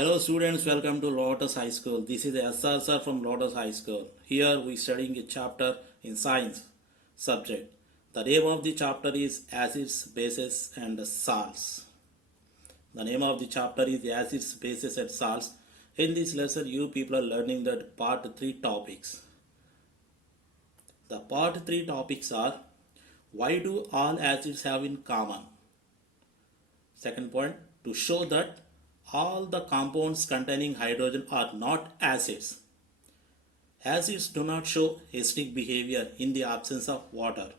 Hello students, welcome to Lotus High School. This is SR sir from Lotus High School. Here we studying a chapter in science subject. The name of the chapter is acids, bases and salts. The name of the chapter is acids, bases and salts. In this lesson you people are learning the part 3 topics. The part 3 topics are: why do all acids have in common? Second point, to show that all the compounds containing hydrogen are not acids. Acids do not show acidic behavior in the absence of water.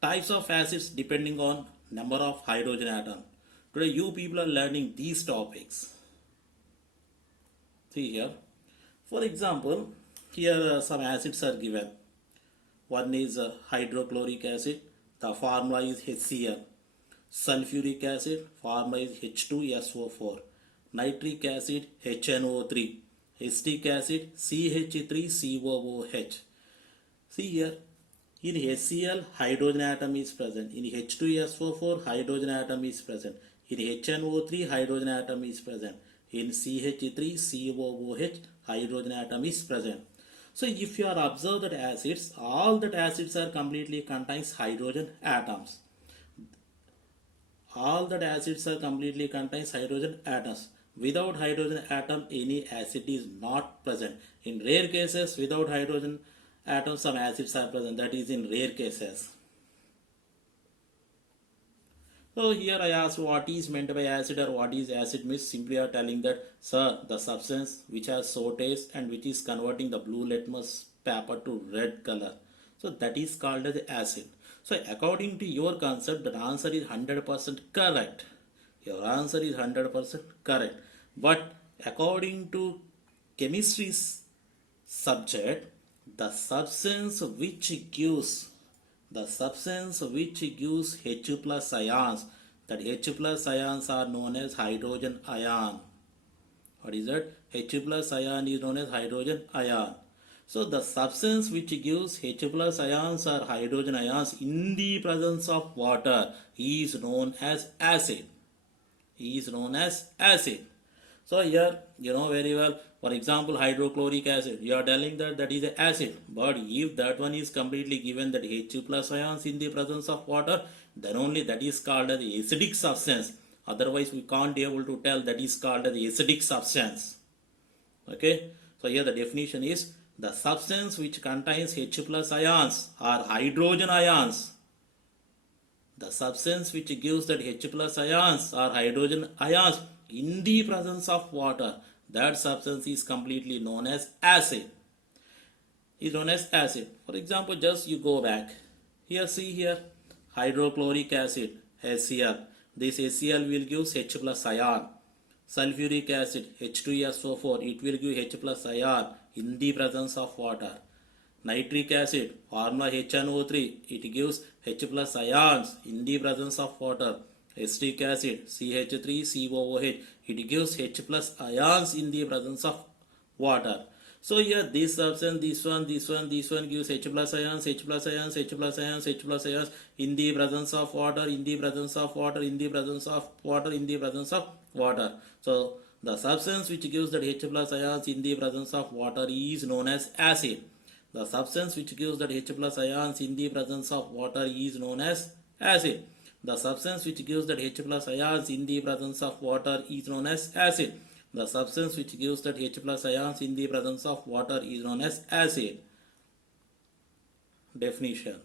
Types of acids depending on number of hydrogen atoms. Today you people are learning these topics. See here. For example, here some acids are given. One is hydrochloric acid. The formula is HCl. Sulfuric acid, formula is H2SO4. Nitric acid, HNO3. Acetic acid, CH3COOH. See here, in HCl hydrogen atom is present. In H2SO4 hydrogen atom is present. In HNO3 hydrogen atom is present. In CH3COOH hydrogen atom is present. So if you are observed that acids, all that acids are completely contains hydrogen atoms. All that acids are completely contains hydrogen atoms. Without hydrogen atom, any acid is not present. In rare cases, without hydrogen atom, some acids are present. That is in rare cases. So here I ask what is meant by acid or what is acid means. Simply are telling that, sir, the substance which has sour taste and which is converting the blue litmus paper to red color. So that is called as acid. So according to your concept, the answer is 100% correct. Your answer is 100% correct. But according to chemistry's subject, the substance which gives H plus ions, that H plus ions are known as hydrogen ion. What is that? H plus ion is known as hydrogen ion. So the substance which gives H plus ions or hydrogen ions in the presence of water is known as acid. So here you know very well, for example hydrochloric acid, you are telling that that is an acid, but if that one is completely given that H plus ions in the presence of water, then only that is called as acidic substance. Otherwise we can't be able to tell that is called as acidic substance. Okay, so here the definition is the substance which contains H plus ions or hydrogen ions. The substance which gives that H plus ions or hydrogen ions in the presence of water, that substance is completely known as acid. For example, just you go back. Here, see here, hydrochloric acid, HCl. This HCl will give H plus ion. Sulfuric acid, H2SO4, it will give H plus ion in the presence of water. Nitric acid, formula HNO3, it gives H plus ions in the presence of water. Acetic acid, CH3COOH, it gives H plus ions in the presence of water. So here this substance, this one gives H plus ions in the presence of water. So the substance which gives that H plus ions in the presence of water is known as acid. The substance which gives that H plus ions in the presence of water is known as acid. The substance which gives that H plus ions in the presence of water is known as acid. The substance which gives that H plus ions in the presence of water is known as acid. Definition: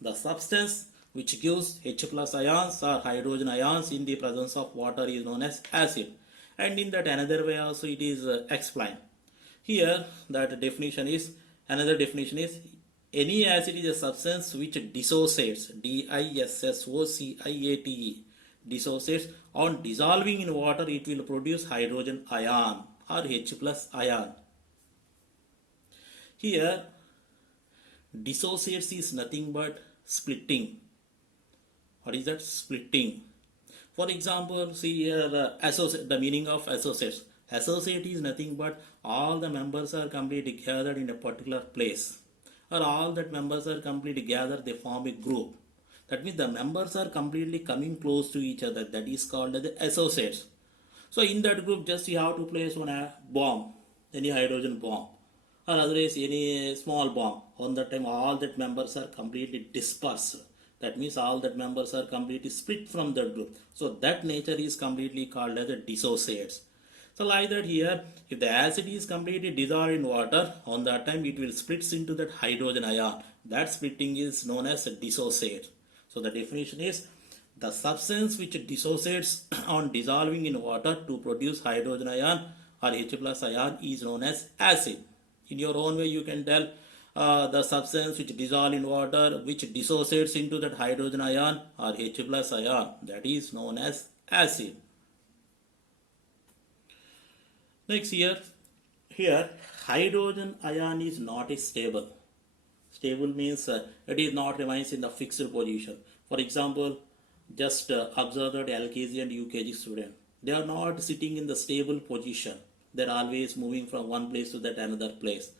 the substance which gives H plus ions or hydrogen ions in the presence of water is known as acid. And in that another way also it is explained. Here that definition is, another definition is, any acid is a substance which dissociates, dissociate, dissociates on dissolving in water, it will produce hydrogen ion or H plus ion. Here dissociates is nothing but splitting. What is that? Splitting. For example, see here the meaning of associates. Associate is nothing but all the members are completely gathered in a particular place, or all that members are completely gathered, they form a group. That means the members are completely coming close to each other. That is called as the associates. So in that group, just you have to place one bomb, any hydrogen bomb, or otherwise any small bomb. On that time, all that members are completely dispersed. That means all that members are completely split from that group. So that nature is completely called as a dissociates. So like that here, if the acid is completely dissolved in water, on that time it will splits into that hydrogen ion. That splitting is known as a dissociate. So the definition is the substance which dissociates on dissolving in water to produce hydrogen ion or H plus ion is known as acid. In your own way, you can tell the substance which dissolves in water, which dissociates into that hydrogen ion or H plus ion, that is known as acid. Next here hydrogen ion is not a stable. Stable means it is not remains in the fixed position. For example, just observe that LKG and UKG student. They are not sitting in the stable position. They are always moving from one place to that another place.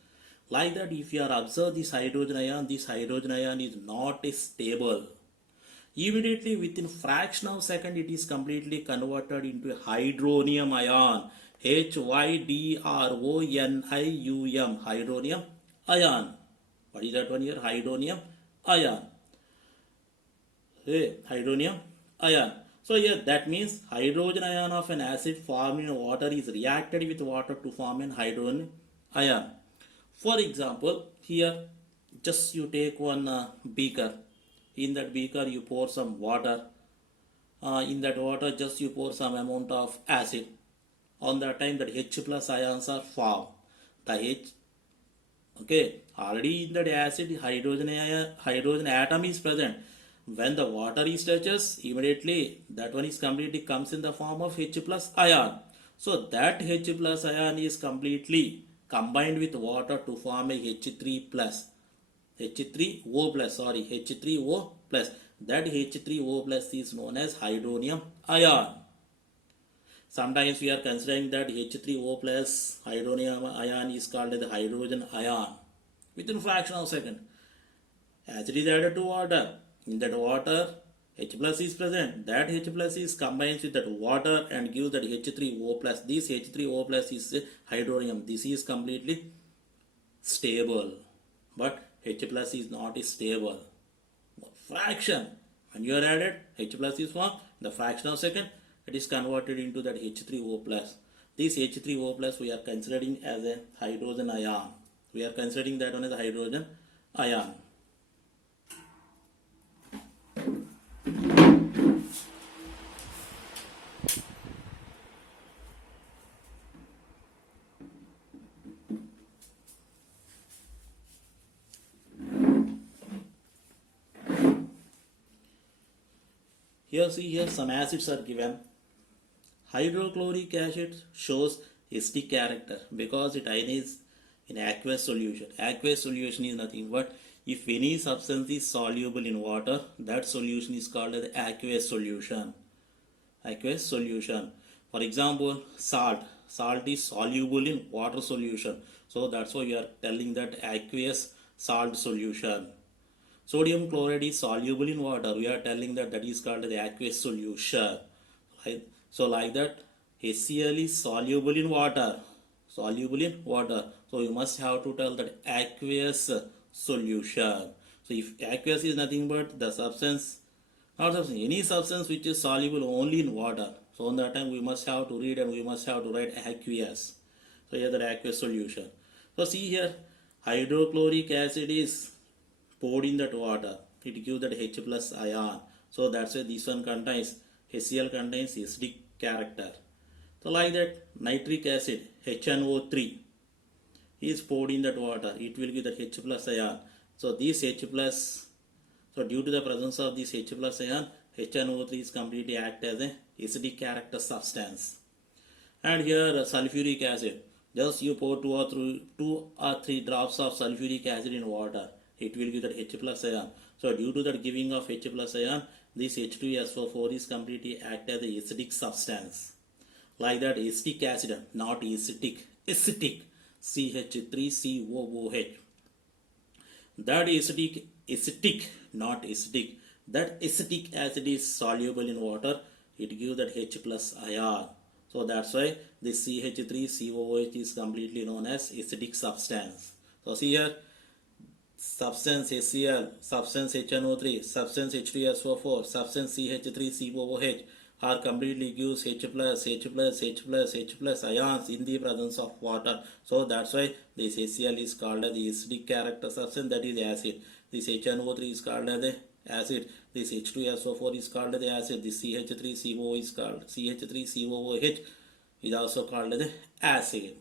Like that, if you are observe this hydrogen ion is not a stable. Immediately within fraction of second, it is completely converted into a hydronium ion. Hydronium, hydronium ion. What is that one here? Hydronium ion. Hey, hydronium ion. So here that means hydrogen ion of an acid formed in water is reacted with water to form an hydrogen ion. For example, here just you take one beaker. In that beaker you pour some water. In that water just you pour some amount of acid. On that time that H plus ions are formed. The H, okay, already in that acid hydrogen atom is present. When the water is touches, immediately that one is completely comes in the form of H plus ion. So that H plus ion is completely combined with water to form a H3 plus. H3O plus, sorry, H3O plus. That H3O plus is known as hydronium ion. Sometimes we are considering that H3O plus hydronium ion is called as the hydrogen ion. Within fraction of a second, acid is added to water. In that water, H plus is present. That H plus is combines with that water and gives that H3O plus. This H3O plus is hydronium. This is completely stable. But H plus is not stable. Fraction. When you are added, H plus is formed. The fraction of second, it is converted into that H3O plus. This H3O plus we are considering as a hydrogen ion. We are considering that one as a hydrogen ion. Here some acids are given. Hydrochloric acid shows acidic character because it ionizes in aqueous solution. Aqueous solution is nothing but if any substance is soluble in water, that solution is called as aqueous solution. Aqueous solution. For example, salt. Salt is soluble in water solution. So that's why we are telling that aqueous salt solution. Sodium chloride is soluble in water. We are telling that that is called the aqueous solution. Right? So like that, HCl is soluble in water. Soluble in water. So you must have to tell that aqueous solution. So if aqueous is nothing but the substance, not substance, any substance which is soluble only in water. So on that time we must have to read and we must have to write aqueous. So here the aqueous solution. So see here, hydrochloric acid is poured in that water, it gives that H plus ion. So that's why this one contains HCl contains acidic character. So like that, nitric acid HNO3 is poured in that water, it will give that H plus ion. So this H plus, so due to the presence of this H plus ion, HNO3 is completely act as a acidic character substance. And here sulfuric acid, just you pour 2 or 3 drops of sulfuric acid in water, it will give that H plus ion. So due to that giving of H plus ion, this H2SO4 is completely act as a acidic substance. Like that, acetic acid, not acetic, acetic, CH3COOH. That acetic, not acidic. That acetic acid is soluble in water, it gives that H plus ion. So that's why this CH3COOH is completely known as acidic substance. So see here, substance HCl, substance HNO3, substance H2SO4, substance CH3COOH are completely gives H plus, H plus, H plus, H plus ions in the presence of water. So that's why this HCl is called as the acidic character substance, that is acid. This HNO3 is called as the acid. This H2SO4 is called as the acid. This CH3CO is called CH3COOH is also called as the acid.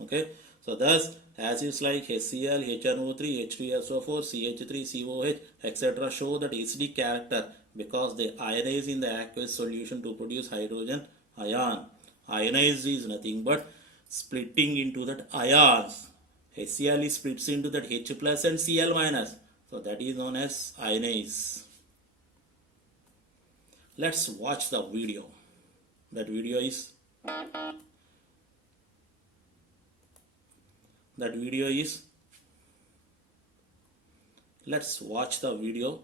Okay, so thus acids like HCl, HNO3, H2SO4, CH3COH, etc. show that acidic character because they ionize in the aqueous solution to produce hydrogen ion. Ionize is nothing but splitting into that ions. HCl is splits into that H plus and Cl minus. So that is known as ionize. Let's watch the video. That video is let's watch the video.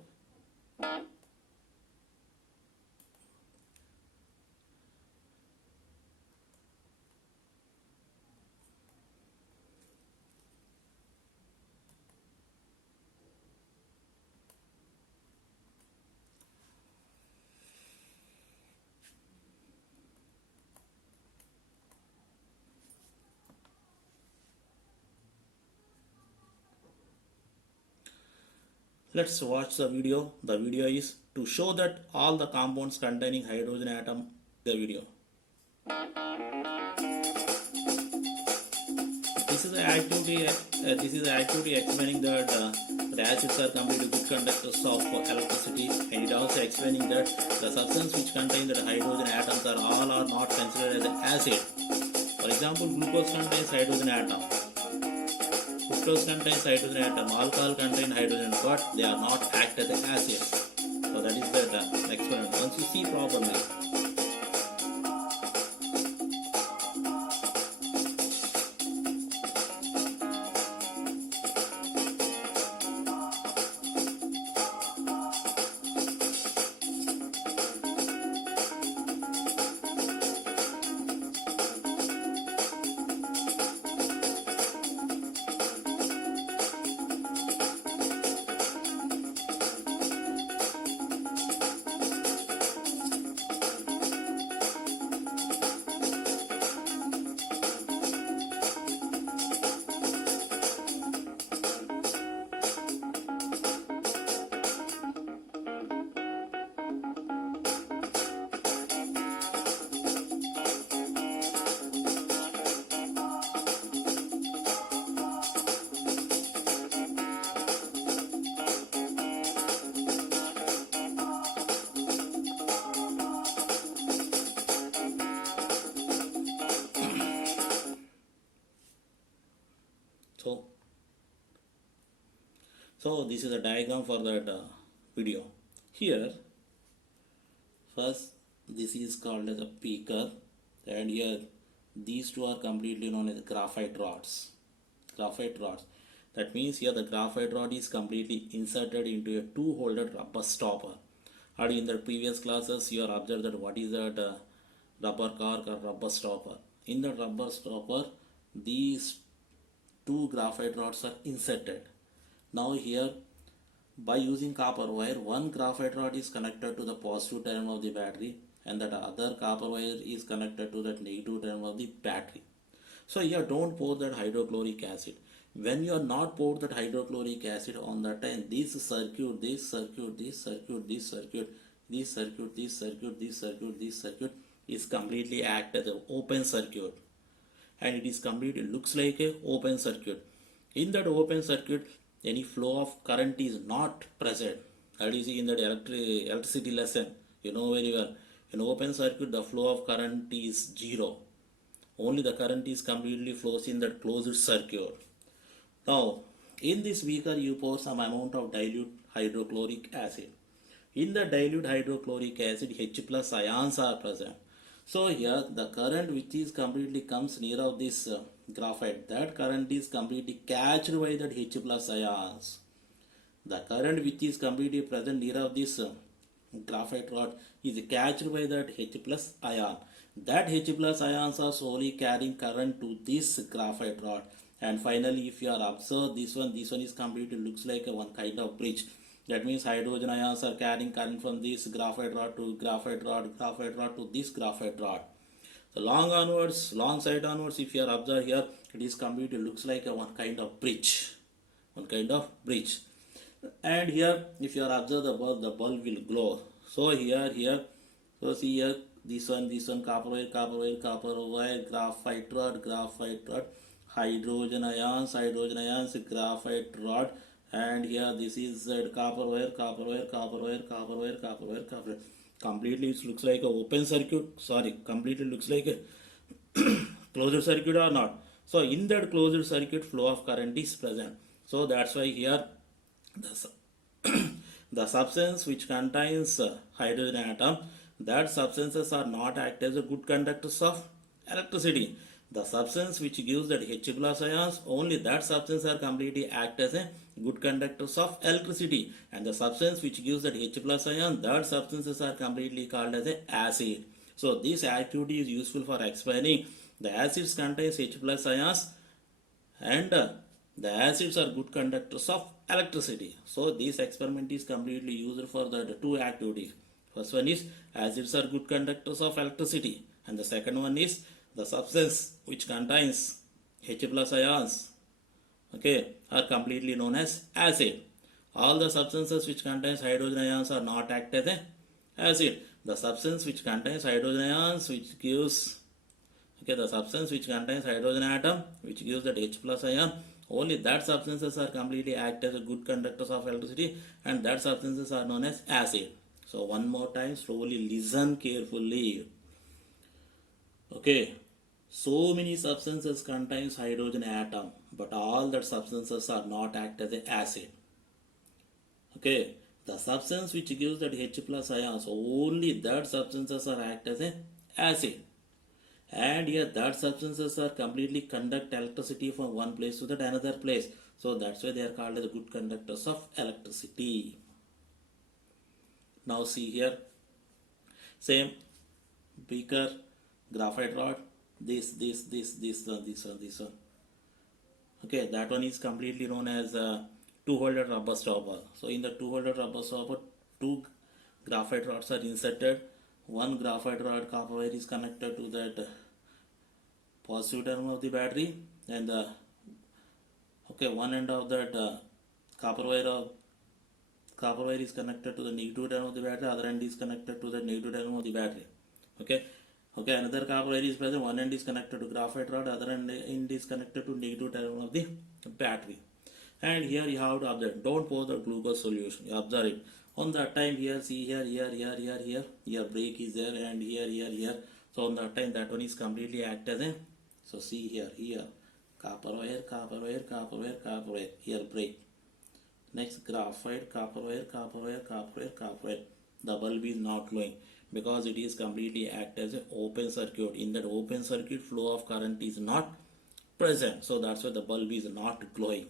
Let's watch the video. The video is to show that all the compounds containing hydrogen atom. The video. This is the activity. Explaining that the acids are completely good conductors of electricity, and it also explaining that the substance which contain the hydrogen atoms are not considered as acid. For example, glucose contains hydrogen atom. Fructose contains hydrogen atom, alcohol contains hydrogen, but they are not act as acids. So that is the experiment. Once you see properly. So this is a diagram for that video. Here, first this is called as a beaker, and here these two are completely known as graphite rods. Graphite rods. That means here the graphite rod is completely inserted into a two-holded rubber stopper. And in the previous classes, you are observed that what is that rubber cork or rubber stopper. In the rubber stopper, these two graphite rods are inserted. Now here, by using copper wire, one graphite rod is connected to the positive terminal of the battery, and that other copper wire is connected to that negative terminal of the battery. So here, don't pour that hydrochloric acid. When you are not pour that hydrochloric acid on that time, this circuit is completely act as an open circuit, and it is completely looks like a open circuit. In that open circuit, any flow of current is not present. That is in that electricity lesson, you know very well. In open circuit, the flow of current is zero. Only the current is completely flows in that closed circuit. Now, in this beaker, you pour some amount of dilute hydrochloric acid. In the dilute hydrochloric acid, H plus ions are present. So here, the current which is completely comes near of this graphite, that current is completely catched by that H plus ions. The current which is completely present near of this graphite rod is catched by that H plus ion. That H plus ions are slowly carrying current to this graphite rod. And finally, if you are observe this one is completely looks like a one kind of bridge. That means hydrogen ions are carrying current from this graphite rod to graphite rod to this graphite rod. So long side onwards, if you are observe here, it is completely looks like a one kind of bridge. One kind of bridge. And here, if you are observe the bulb will glow. So here, so see here, this one, copper wire, graphite rod, hydrogen ions, graphite rod, and here this is copper wire. Completely it looks like a open circuit. Sorry, completely looks like a closed circuit or not. So in that closed circuit, flow of current is present. So that's why here the, the substance which contains hydrogen atom, that substances are not act as a good conductors of electricity. The substance which gives that H plus ions, only that substance are completely act as a good conductors of electricity, and the substance which gives that H plus ion, that substances are completely called as a acid. So this activity is useful for explaining the acids contains H plus ions, and the acids are good conductors of electricity. So this experiment is completely used for the two activities. First one is acids are good conductors of electricity, and the second one is the substance which contains H plus ions, okay, are completely known as acid. All the substances which contains hydrogen ions are not act as a acid. The substance which contains hydrogen ions, which gives, okay, the substance which contains hydrogen atom, which gives that H plus ion, only that substances are completely act as a good conductors of electricity, and that substances are known as acid. So one more time, slowly listen carefully. Okay, so many substances contains hydrogen atom, but all that substances are not act as an acid. Okay, the substance which gives that H plus ions, only that substances are act as an acid. And here that substances are completely conduct electricity from one place to that another place. So that's why they are called as good conductors of electricity. Now see here, same beaker, graphite rod, this one. Okay, that one is completely known as a two-holder rubber stopper. So in the two-holder rubber stopper, two graphite rods are inserted. One graphite rod copper wire is connected to that positive terminal of the battery, and the one end of that copper wire is connected to the negative terminal of the battery, other end is connected to the negative terminal of the battery. Okay, another copper wire is present, one end is connected to graphite rod, other end is connected to negative terminal of the battery. And here you have to observe, don't pour the glucose solution, you observe it. On that time, here see here break is there, and here. So on that time, that one is completely act as a, so see here copper wire, here break. Next graphite, copper wire. The bulb is not glowing because it is completely act as an open circuit. In that open circuit, flow of current is not present. So that's why the bulb is not glowing.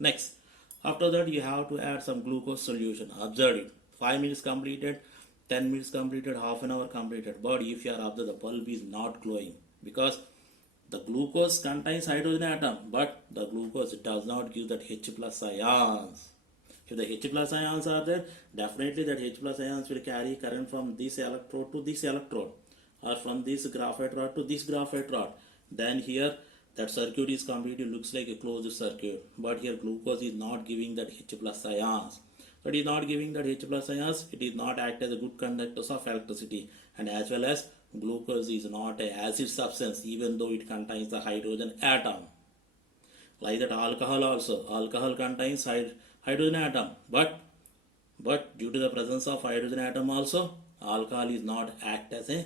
Next, after that you have to add some glucose solution. Observe it. 5 minutes completed, 10 minutes completed, half an hour completed. But if you are observe, the bulb is not glowing because the glucose contains hydrogen atom, but the glucose does not give that H plus ions. If the H plus ions are there, definitely that H plus ions will carry current from this electrode to this electrode, or from this graphite rod to this graphite rod. Then here that circuit is completely looks like a closed circuit, but here glucose is not giving that H plus ions. So it is not giving that H plus ions, it is not act as a good conductors of electricity, and as well as glucose is not an acid substance even though it contains the hydrogen atom. Like that alcohol also, alcohol contains hydrogen atom, but due to the presence of hydrogen atom also, alcohol is not act as a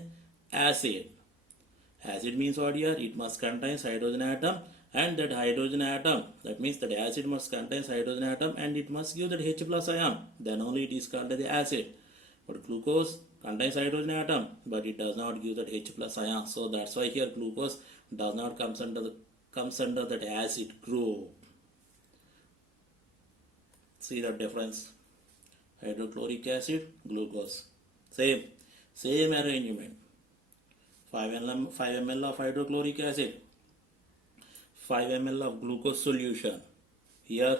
acid. Acid means what here? It must contain hydrogen atom, and that hydrogen atom, that means that acid must contain hydrogen atom and it must give that H plus ion. Then only it is called as the acid. But glucose contains hydrogen atom, but it does not give that H plus ion. So that's why here glucose does not comes under that acid group. See the difference? Hydrochloric acid, glucose, same arrangement. 5 ml of hydrochloric acid, 5 ml of glucose solution. Here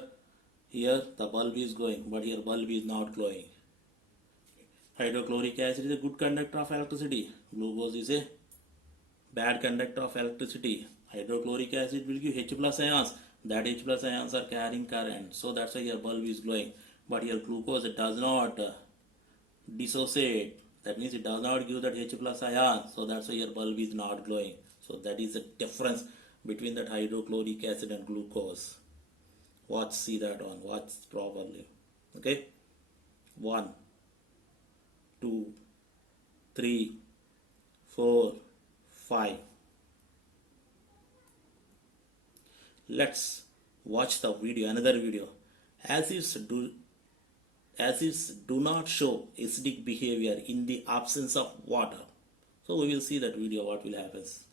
the bulb is going, but here bulb is not glowing. Hydrochloric acid is a good conductor of electricity. Glucose is a bad conductor of electricity. Hydrochloric acid will give H plus ions. That H plus ions are carrying current. So that's why your bulb is glowing. But here glucose does not dissociate. That means it does not give that H plus ion. So that's why your bulb is not glowing. So that is the difference between that hydrochloric acid and glucose. Watch, see that one. Watch properly. Okay. 1, 2, 3, 4, 5. Let's watch the video, another video. Acids do not show acidic behavior in the absence of water. So we will see that video, what will happen. Is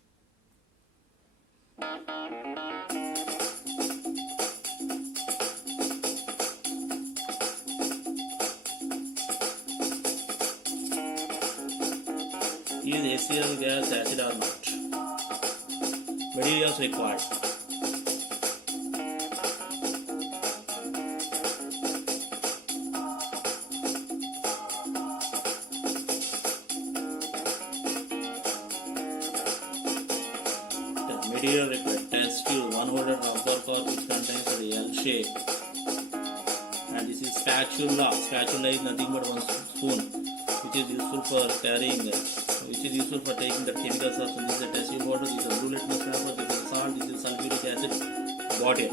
HCl gas acid or not? Materials required. The material required: test tube, 1 holder rubber cork which contains a L shape, and this is spatula. Spatula is nothing but one spoon, which is useful for carrying, which is useful for taking the chemical substance. This is a test tube water, this is a blue litmus paper, this is salt, this is sulfuric acid bottle.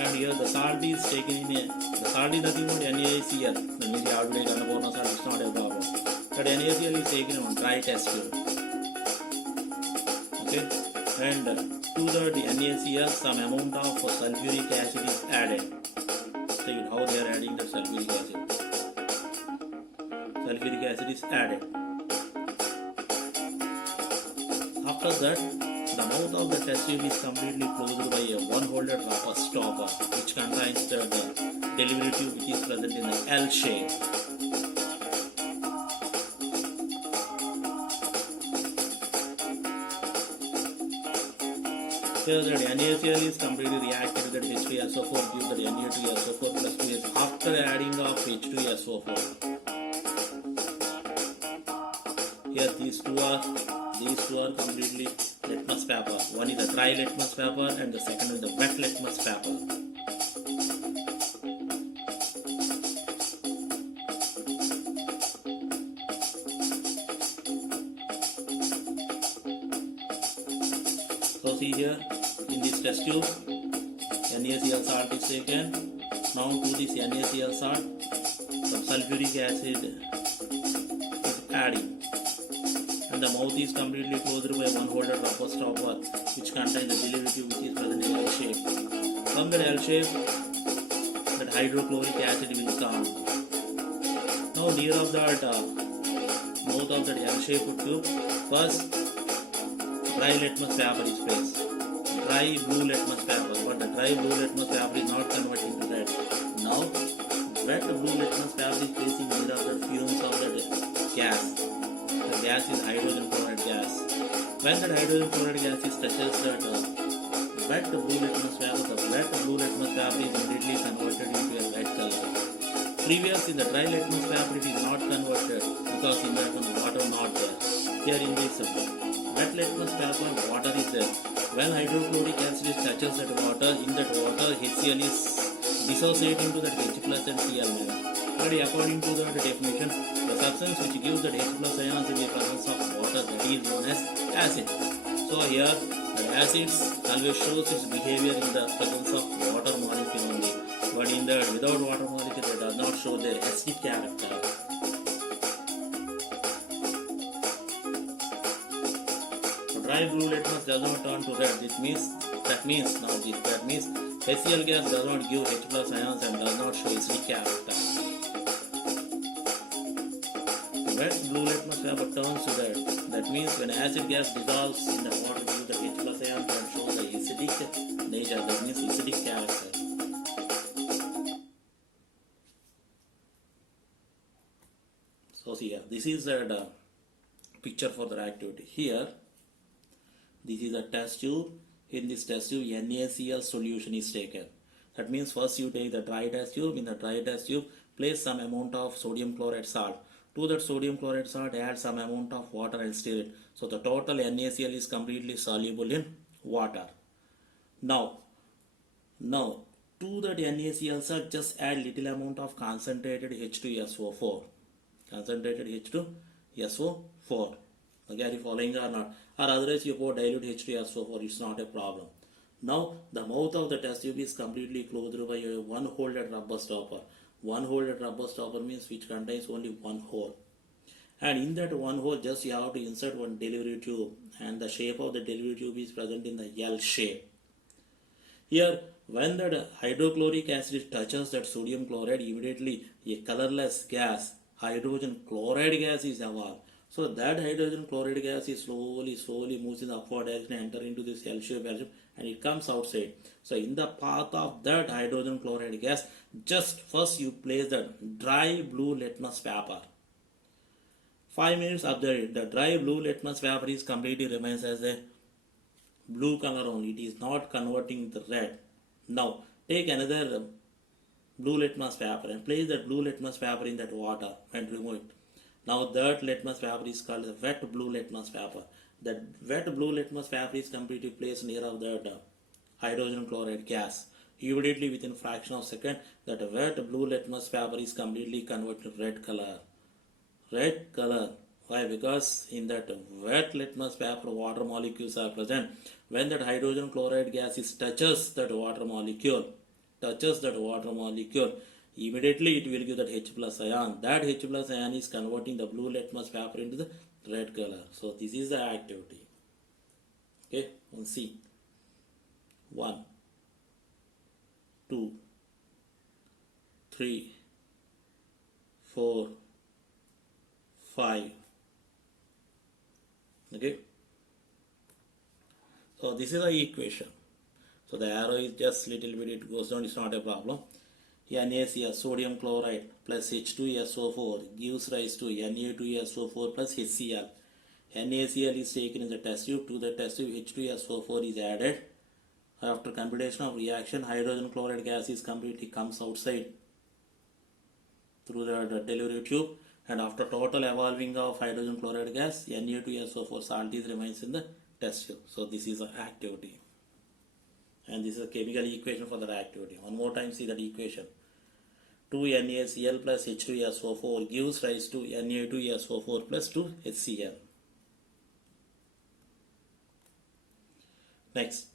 And here the salt is taken in a, the salt is nothing but NaCl. That means you have to take Annapurna salt, it's not a problem. But NaCl is taken on dry test tube. Okay, and to the NaCl some amount of sulfuric acid is added. See how they are adding the sulfuric acid. Sulfuric acid is added. After that, the mouth of the test tube is completely closed by a 1 holder rubber stopper which contains the delivery tube which is present in the L shape. Here the NaCl is completely reacted with H2SO4, gives the Na2SO4 plus 2S after adding of H2SO4. Here these two are completely litmus paper. One is a dry litmus paper and the second is the wet litmus paper. So see here, in this test tube, NaCl salt is taken. Now to this NaCl salt, some sulfuric acid is adding. And the mouth is completely closed by 1 holder rubber stopper which contains the delivery tube which is present in L shape. From the L shape, that hydrochloric acid will come. Now near of that mouth of that L shaped tube, first dry litmus paper is placed. Dry blue litmus paper, but the dry blue litmus paper is not converting to red. Now wet blue litmus paper is placing near of the fumes of that gas. The gas is hydrogen chloride gas. When that hydrogen chloride gas is touches that wet blue litmus paper, the wet blue litmus paper is immediately converted into a red color. Previous in the dry litmus paper it is not converted because in that one water not there. Here in this wet litmus paper water is there. When hydrochloric acid touches that water, in that water HCl is dissociating to that H plus and Cl minus. But according to the definition, the substance which gives that H plus ions in the presence of water, that is known as acid. So here the acids always shows its behavior in the presence of water molecule only, but in the without water molecule they does not show their acidic character. So dry blue litmus does not turn to red. That means HCl gas does not give H plus ions and does not show acidic character. Wet blue litmus paper turns to red. That means when acid gas dissolves in the water gives the H plus ion and shows the acidic nature. That means acidic character. So see here, this is the picture for the activity. Here, this is a test tube. In this test tube, NaCl solution is taken. That means first you take the dry test tube. In the dry test tube, place some amount of sodium chloride salt. To that sodium chloride salt, add some amount of water and stir it. So the total NaCl is completely soluble in water. Now to that NaCl salt, just add little amount of concentrated H2SO4. Concentrated H2SO4. Okay, are you following or not? Or otherwise you pour dilute H2SO4, it's not a problem. Now the mouth of the test tube is completely closed by a one-holed rubber stopper. One-holed rubber stopper means which contains only one hole. And in that one hole, just you have to insert one delivery tube, and the shape of the delivery tube is present in the L shape. Here, when that hydrochloric acid touches that sodium chloride, immediately a colorless gas, hydrogen chloride gas, is evolved. So that hydrogen chloride gas is slowly moves in the upward direction, enter into this L-shaped version, and it comes outside. So in the path of that hydrogen chloride gas, just first you place the dry blue litmus paper. 5 minutes observe it. The dry blue litmus paper is completely remains as a blue color only. It is not converting the red. Now take another blue litmus paper and place that blue litmus paper in that water and remove it. Now that litmus paper is called the wet blue litmus paper. That wet blue litmus paper is completely placed near of that hydrogen chloride gas. Immediately within fraction of a second, that wet blue litmus paper is completely converted to red color. Red color. Why? Because in that wet litmus paper, water molecules are present. When that hydrogen chloride gas touches that water molecule, immediately it will give that H plus ion. That H plus ion is converting the blue litmus paper into the red color. So this is the activity. Okay, let's see. 1, 2, 3, 4, 5. Okay. So this is the equation. So the arrow is just little bit, it goes down, it's not a problem. NaCl, sodium chloride plus H2SO4 gives rise to Na2SO4 plus HCl. NaCl is taken in the test tube. To the test tube, H2SO4 is added. After computation of reaction, hydrogen chloride gas is completely comes outside through the delivery tube, and after total evolving of hydrogen chloride gas, Na2SO4 salt is remains in the test tube. So this is an activity, and this is a chemical equation for the activity. One more time, see that equation. 2NaCl plus H2SO4 gives rise to Na2SO4 plus 2HCl. Next,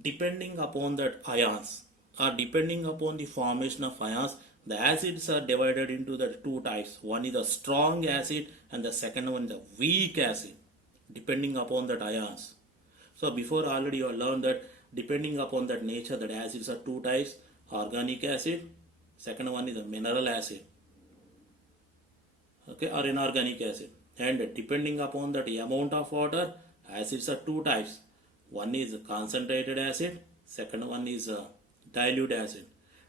depending upon that ions, or depending upon the formation of ions, the acids are divided into the two types. One is a strong acid and the second one is a weak acid, depending upon that ions. So before already you have learned that depending upon that nature, that acids are two types: organic acid, second one is a mineral acid, okay, or inorganic acid. And depending upon that amount of water, acids are two types. One is concentrated acid, second one is dilute acid.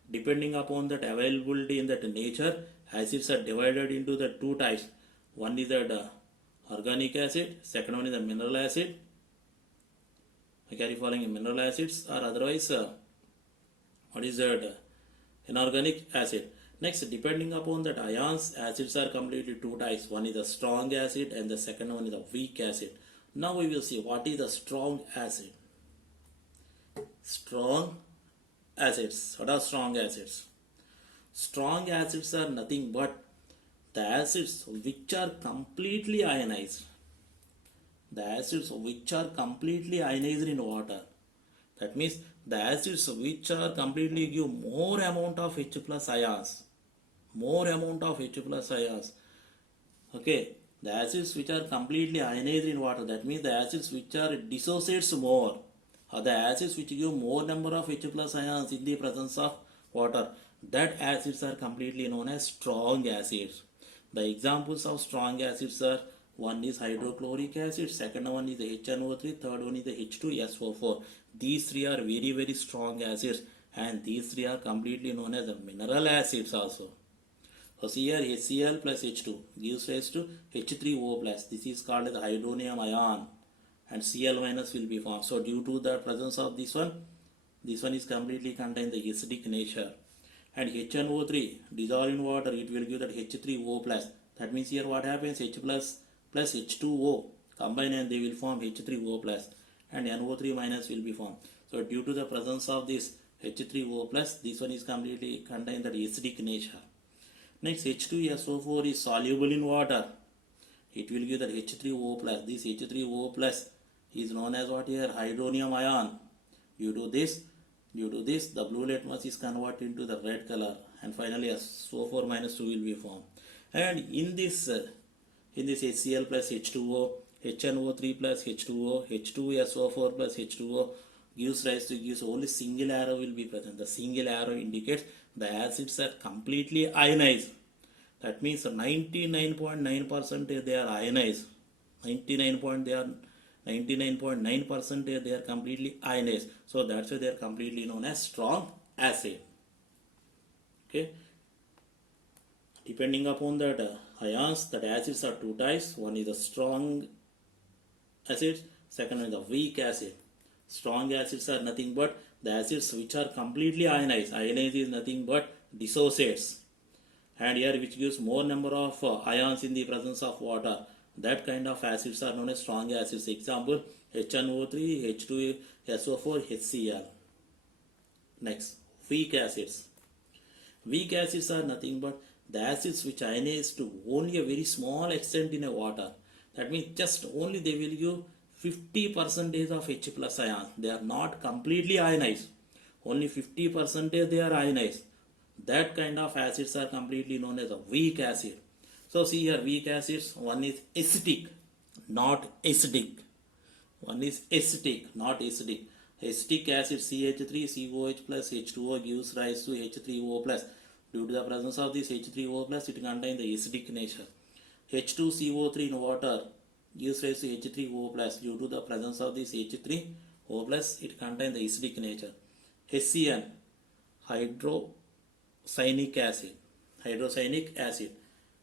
Depending upon that availability in that nature, acids are divided into the two types. One is that organic acid, second one is a mineral acid. I carry following mineral acids, or otherwise what is that inorganic acid. Next, depending upon that ions, acids are completely two types. One is a strong acid and the second one is a weak acid. Now we will see what is a strong acid. Strong acids. What are strong acids? Strong acids are nothing but the acids which are completely ionized. The acids which are completely ionized in water. That means the acids which are completely give more amount of H plus ions. More amount of H plus ions. Okay. The acids which are completely ionized in water. That means the acids which are dissociates more. Or the acids which give more number of H plus ions in the presence of water. That acids are completely known as strong acids. The examples of strong acids are: one is hydrochloric acid, second one is the HNO3, third one is the H2SO4. These three are very, very strong acids, and these three are completely known as the mineral acids also. So see here HCl plus H2 gives rise to H3O plus. This is called as hydronium ion, and Cl minus will be formed. So due to the presence of this one is completely contained the acidic nature. And HNO3 dissolved in water, it will give that H3O plus. That means here what happens, H plus H2O combine and they will form H3O plus, and NO3 minus will be formed. So due to the presence of this H3O plus, this one is completely contained that acidic nature. Next, H2SO4 is soluble in water. It will give that H3O plus. This H3O plus is known as what here, hydronium ion. Due to this, the blue litmus is converted into the red color, and finally SO4 minus 2 will be formed. And in this HCl plus H2O, HNO3 plus H2O, H2SO4 plus H2O gives only single arrow will be present. The single arrow indicates the acids are completely ionized. That means 99.9% they are ionized. 99.9% they are completely ionized. So that's why they are completely known as strong acid. Okay. Depending upon that ions, that acids are two types. One is a strong acid, second is a weak acid. Strong acids are nothing but the acids which are completely ionized. Ionized is nothing but dissociates, and here which gives more number of ions in the presence of water. That kind of acids are known as strong acids. Example, HNO3, H2SO4, HCl. Next, weak acids. Weak acids are nothing but the acids which ionize to only a very small extent in a water. That means just only they will give 50% of H plus ions. They are not completely ionized. Only 50% they are ionized. That kind of acids are completely known as a weak acid. So see here, weak acids, one is acidic, not acidic. One is acidic, not acidic. Acetic acid CH3COH plus H2O gives rise to H3O plus. Due to the presence of this H3O plus, it contains the acidic nature. H2CO3 in water gives rise to H3O plus. Due to the presence of this H3O plus, it contains the acidic nature. HCN, hydrocyanic acid,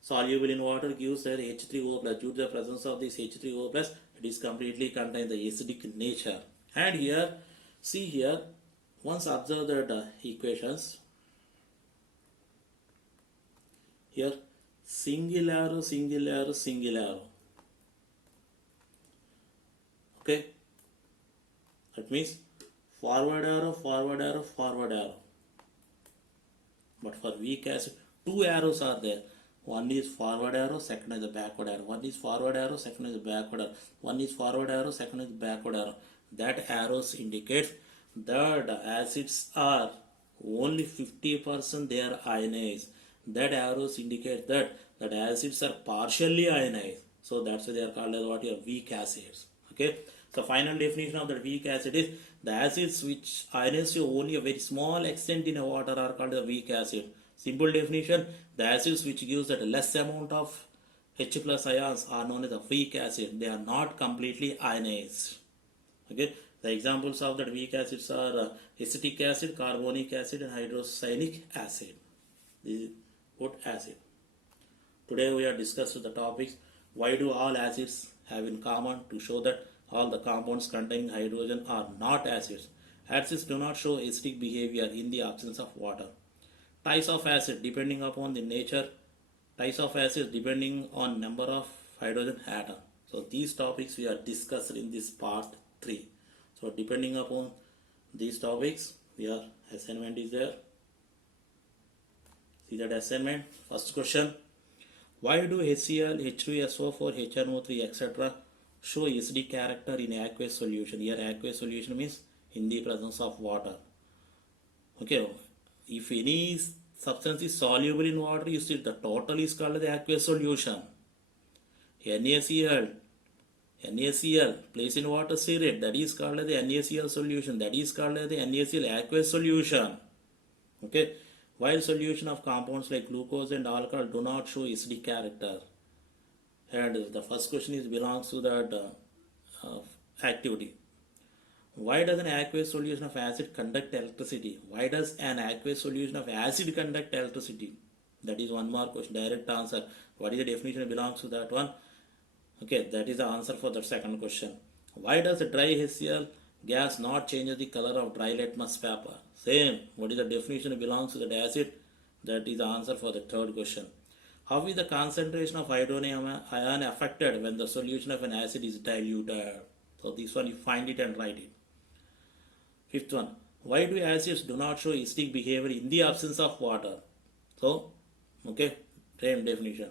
soluble in water, gives the H3O plus. Due to the presence of this H3O plus, it is completely contains the acidic nature. And here, see here, once observe the equations. Here, single arrow, single arrow, single arrow. Okay, that means forward arrow, forward arrow, forward arrow. But for weak acid, two arrows are there. One is forward arrow, second is the backward arrow. One is forward arrow, second is the backward arrow. One is forward arrow, second is the backward arrow. That arrows indicates that the acids are only 50% they are ionized. That arrows indicate that acids are partially ionized. So that's why they are called as what are weak acids. Okay. So final definition of the weak acid is the acids which ionize to only a very small extent in a water are called a weak acid. Simple definition: the acids which gives that less amount of H plus ions are known as a weak acid. They are not completely ionized. Okay. The examples of that weak acids are acetic acid, carbonic acid, and hydrocyanic acid. This is what acid. Today we have discussed the topics: why do all acids have in common, to show that all the compounds containing hydrogen are not acids. Acids do not show acidic behavior in the absence of water. Types of acid depending upon the nature. Types of acids depending on number of hydrogen atom. So these topics we are discussed in this part 3. So depending upon these topics, your assignment is there. See that assignment. First question: why do HCl, H2SO4, HNO3, etc. show acidic character in aqueous solution? Here aqueous solution means in the presence of water. Okay, if any substance is soluble in water, you see the total is called the aqueous solution. NaCl placed in water stearate, that is called the NaCl solution, that is called the NaCl aqueous solution. Okay, while solution of compounds like glucose and alcohol do not show acidic character. And the first question is belongs to that activity. Why does an aqueous solution of acid conduct electricity? Why does an aqueous solution of acid conduct electricity? That is one more question, direct answer. What is the definition belongs to that one? Okay, that is the answer for the second question. Why does a dry HCl gas not change the color of dry litmus paper? Same. What is the definition belongs to that acid? That is the answer for the third question. How is the concentration of hydrogen ion affected when the solution of an acid is diluted? So this one you find it and write it. Fifth one. Why do acids do not show acidic behavior in the absence of water? So, okay, same definition.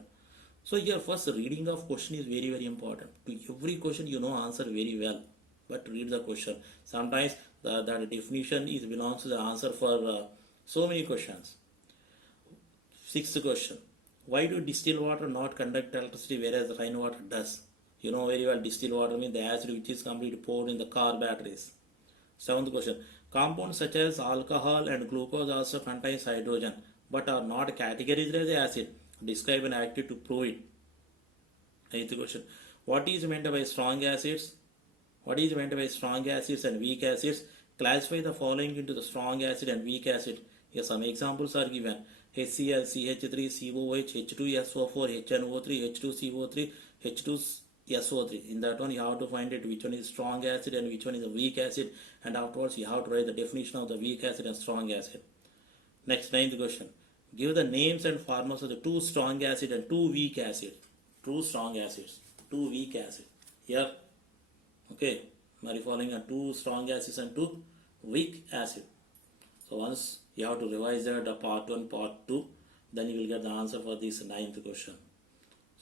So your first reading of question is very very important. To every question you know answer very well, but read the question. Sometimes that definition is belongs to the answer for so many questions. Sixth question. Why do distilled water not conduct electricity whereas rainwater does? You know very well distilled water means the acid which is completely poured in the car batteries. Seventh question. Compounds such as alcohol and glucose also contains hydrogen but are not categorized as acid. Describe an activity to prove it. Eighth question. What is meant by strong acids? What is meant by strong acids and weak acids? Classify the following into the strong acid and weak acid. Here some examples are given. HCl, CH3, COH, H2SO4, HNO3, H2CO3, H2SO3. In that one you have to find it which one is strong acid and which one is a weak acid, and afterwards you have to write the definition of the weak acid and strong acid. Next, ninth question. Give the names and formulas of the two strong acid and two weak acid. Two strong acids, two weak acid. Here, okay, Mary following are two strong acids and two weak acid. So once you have to revise that part 1, part 2, then you will get the answer for this ninth question.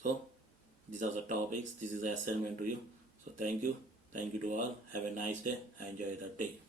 So these are the topics. This is the assignment to you. So thank you to all. Have a nice day. Enjoy the day.